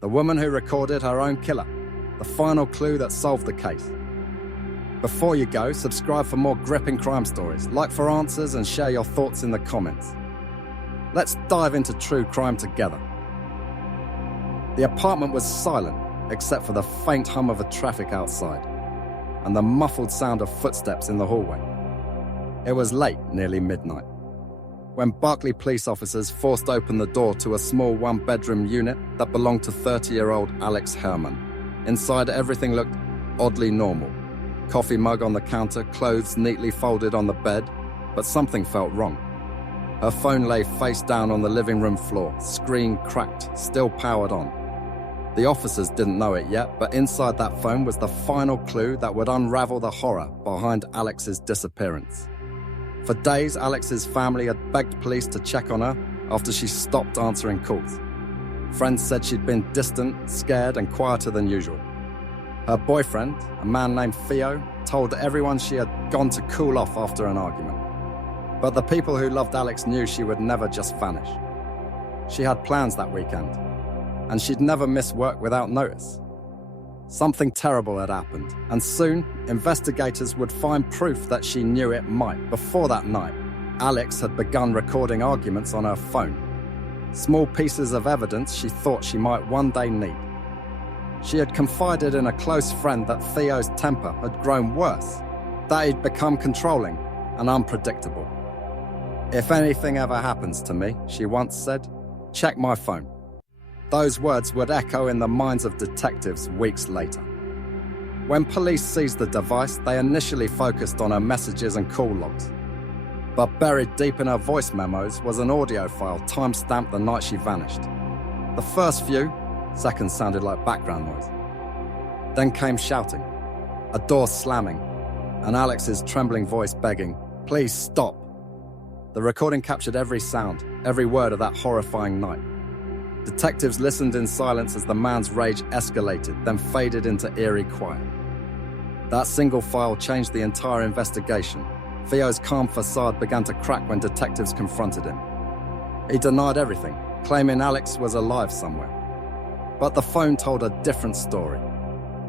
The woman who recorded her own killer. The final clue that solved the case. Before you go, subscribe for more gripping crime stories, like for answers, and share your thoughts in the comments. Let's dive into true crime together. The apartment was silent, except for the faint hum of a traffic outside, and the muffled sound of footsteps in the hallway. It was late, nearly midnight, when Berkeley police officers forced open the door to a small one-bedroom unit that belonged to 30-year-old Alyx Herrmann. Inside, everything looked oddly normal. Coffee mug on the counter, clothes neatly folded on the bed, but something felt wrong. Her phone lay face down on the living room floor, screen cracked, still powered on. The officers didn't know it yet, but inside that phone was the final clue that would unravel the horror behind Alyx's disappearance. For days, Alyx's family had begged police to check on her after she stopped answering calls. Friends said she'd been distant, scared, and quieter than usual. Her boyfriend, a man named Theo, told everyone she had gone to cool off after an argument. But the people who loved Alyx knew she would never just vanish. She had plans that weekend, and she'd never miss work without notice. Something terrible had happened, and soon, investigators would find proof that she knew it might. Before that night, Alyx had begun recording arguments on her phone. Small pieces of evidence she thought she might one day need. She had confided in a close friend that Theo's temper had grown worse, that he'd become controlling and unpredictable. "If anything ever happens to me," she once said, "check my phone." Those words would echo in the minds of detectives weeks later. When police seized the device, they initially focused on her messages and call logs. But buried deep in her voice memos was an audio file time-stamped the night she vanished. The first few seconds sounded like background noise. Then came shouting, a door slamming, and Alyx's trembling voice begging, "Please stop." The recording captured every sound, every word of that horrifying night. Detectives listened in silence as the man's rage escalated, then faded into eerie quiet. That single file changed the entire investigation. Theo's calm facade began to crack when detectives confronted him. He denied everything, claiming Alyx was alive somewhere. But the phone told a different story.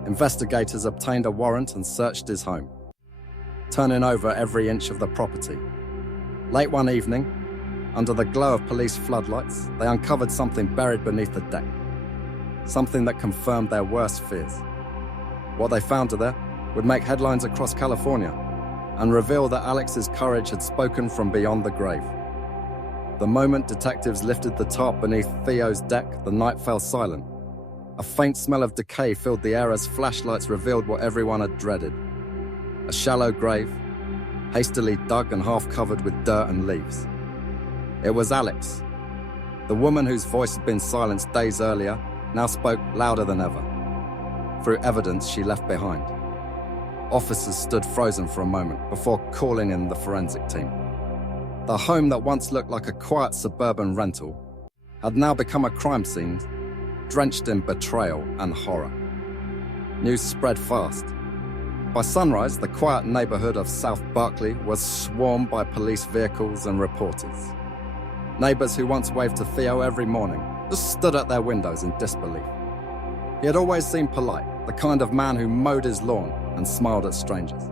Investigators obtained a warrant and searched his home, turning over every inch of the property. Late one evening, under the glow of police floodlights, they uncovered something buried beneath the deck. Something that confirmed their worst fears. What they found there would make headlines across California and reveal that Alyx's courage had spoken from beyond the grave. The moment detectives lifted the tarp beneath Theo's deck, the night fell silent. A faint smell of decay filled the air as flashlights revealed what everyone had dreaded. A shallow grave, hastily dug and half covered with dirt and leaves. It was Alyx. The woman whose voice had been silenced days earlier now spoke louder than ever, through evidence she left behind. Officers stood frozen for a moment before calling in the forensic team. The home that once looked like a quiet suburban rental had now become a crime scene, drenched in betrayal and horror. News spread fast. By sunrise, the quiet neighborhood of South Berkeley was swarmed by police vehicles and reporters. Neighbors who once waved to Theo every morning just stood at their windows in disbelief. He had always seemed polite, the kind of man who mowed his lawn and smiled at strangers.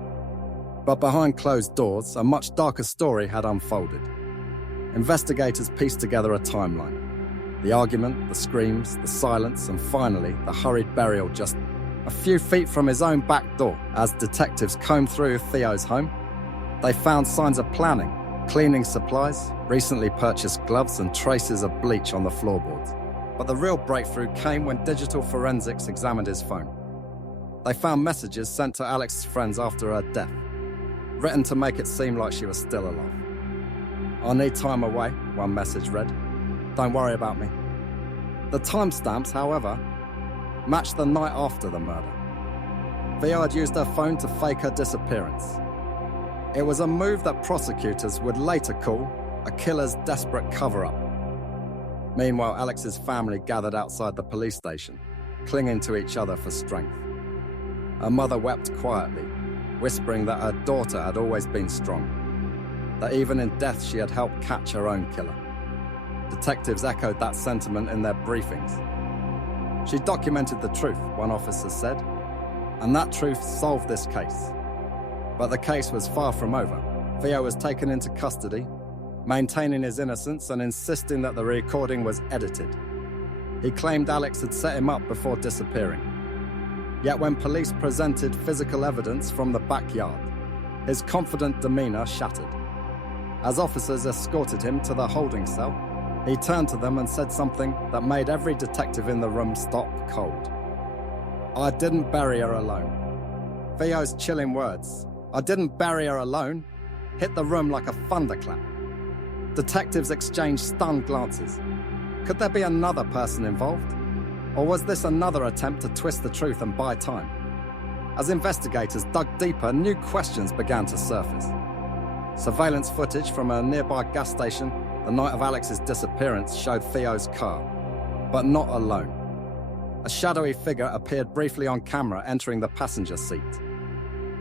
But behind closed doors, a much darker story had unfolded. Investigators pieced together a timeline. The argument, the screams, the silence, and finally, the hurried burial just a few feet from his own back door. As detectives combed through Theo's home, they found signs of planning, cleaning supplies, recently purchased gloves, and traces of bleach on the floorboards. But the real breakthrough came when digital forensics examined his phone. They found messages sent to Alyx's friends after her death, written to make it seem like she was still alive. "I need time away," one message read. "Don't worry about me." The timestamps, however, matched the night after the murder. Theo had used her phone to fake her disappearance. It was a move that prosecutors would later call a killer's desperate cover-up. Meanwhile, Alyx's family gathered outside the police station, clinging to each other for strength. Her mother wept quietly, whispering that her daughter had always been strong, that even in death she had helped catch her own killer. Detectives echoed that sentiment in their briefings. She documented the truth, one officer said, and that truth solved this case. But the case was far from over. Theo was taken into custody, maintaining his innocence and insisting that the recording was edited. He claimed Alyx had set him up before disappearing. Yet when police presented physical evidence from the backyard, his confident demeanor shattered. As officers escorted him to the holding cell, he turned to them and said something that made every detective in the room stop cold. "I didn't bury her alone." Theo's chilling words, "I didn't bury her alone," hit the room like a thunderclap. Detectives exchanged stunned glances. Could there be another person involved? Or was this another attempt to twist the truth and buy time? As investigators dug deeper, new questions began to surface. Surveillance footage from a nearby gas station the night of Alyx's disappearance showed Theo's car, but not alone. A shadowy figure appeared briefly on camera entering the passenger seat.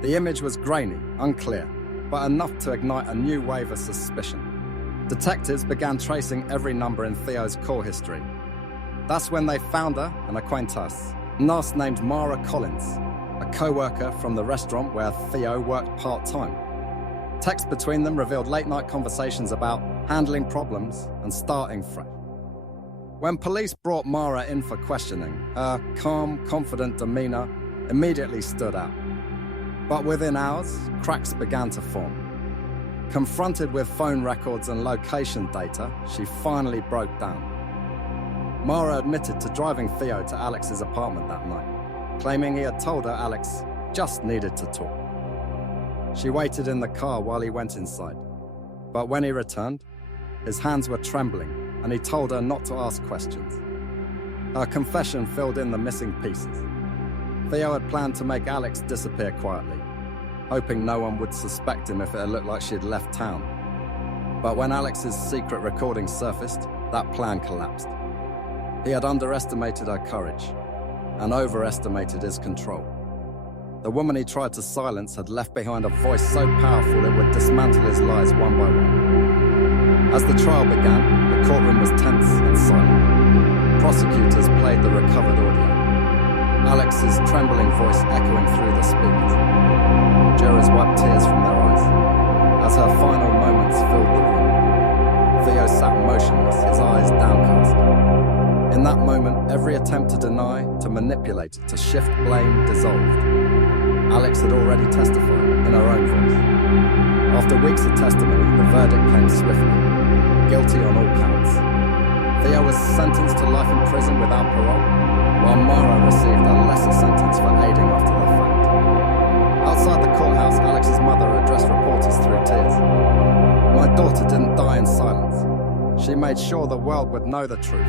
The image was grainy, unclear, but enough to ignite a new wave of suspicion. Detectives began tracing every number in Theo's call history. That's when they found her, an acquaintance, a nurse named Mara Collins, a co-worker from the restaurant where Theo worked part-time. Text between them revealed late-night conversations about handling problems and starting fresh. When police brought Mara in for questioning, her calm, confident demeanor immediately stood out. But within hours, cracks began to form. Confronted with phone records and location data, she finally broke down. Mara admitted to driving Theo to Alyx's apartment that night, claiming he had told her Alyx just needed to talk. She waited in the car while he went inside, but when he returned, his hands were trembling and he told her not to ask questions. Her confession filled in the missing pieces. Theo had planned to make Alyx disappear quietly, hoping no one would suspect him if it had looked like she had left town. But when Alyx's secret recording surfaced, that plan collapsed. He had underestimated her courage and overestimated his control. The woman he tried to silence had left behind a voice so powerful it would dismantle his lies one by one. As the trial began, the courtroom was tense and silent. Prosecutors played the recovered audio, Alyx's trembling voice echoing through the speakers. Jurors wiped tears from their eyes as her final moments filled the room. Theo sat motionless, his eyes downcast. In that moment, every attempt to deny, to manipulate, to shift blame dissolved. Alyx had already testified in her own voice. After weeks of testimony, the verdict came swiftly. Guilty on all counts. Theo was sentenced to life in prison without parole, while Mara received a lesser sentence for aiding after the fact. Outside the courthouse, Alyx's mother addressed reporters through tears. "My daughter didn't die in silence. She made sure the world would know the truth."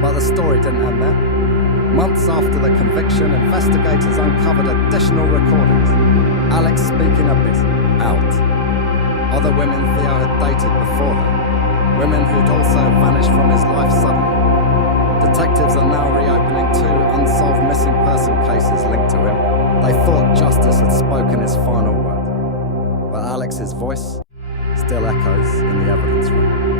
But the story didn't end there. Months after the conviction, investigators uncovered additional recordings. Alyx speaking a bit, out. Other women Theo had dated before her, women who'd also vanished from his life suddenly. Detectives are now reopening 2 unsolved missing person cases linked to him. They thought justice had spoken his final word. But Alyx's voice still echoes in the evidence room.